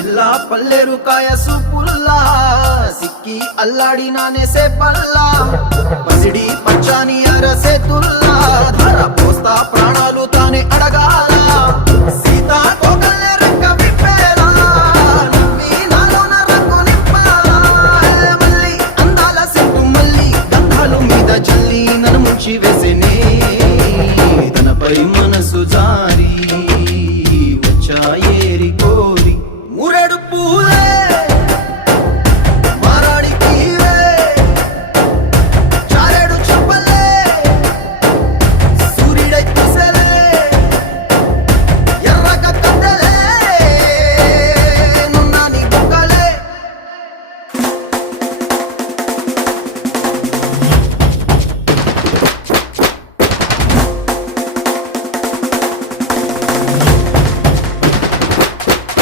పిల్ల పల్లెరు కాయ సూపుల్లా సిక్కి అల్లాడి నానేసే పల్లా పసిడి పచ్చాని అరసే తుల్లా ధర పోస్తా ప్రాణాలు తానే అడగాల సీతా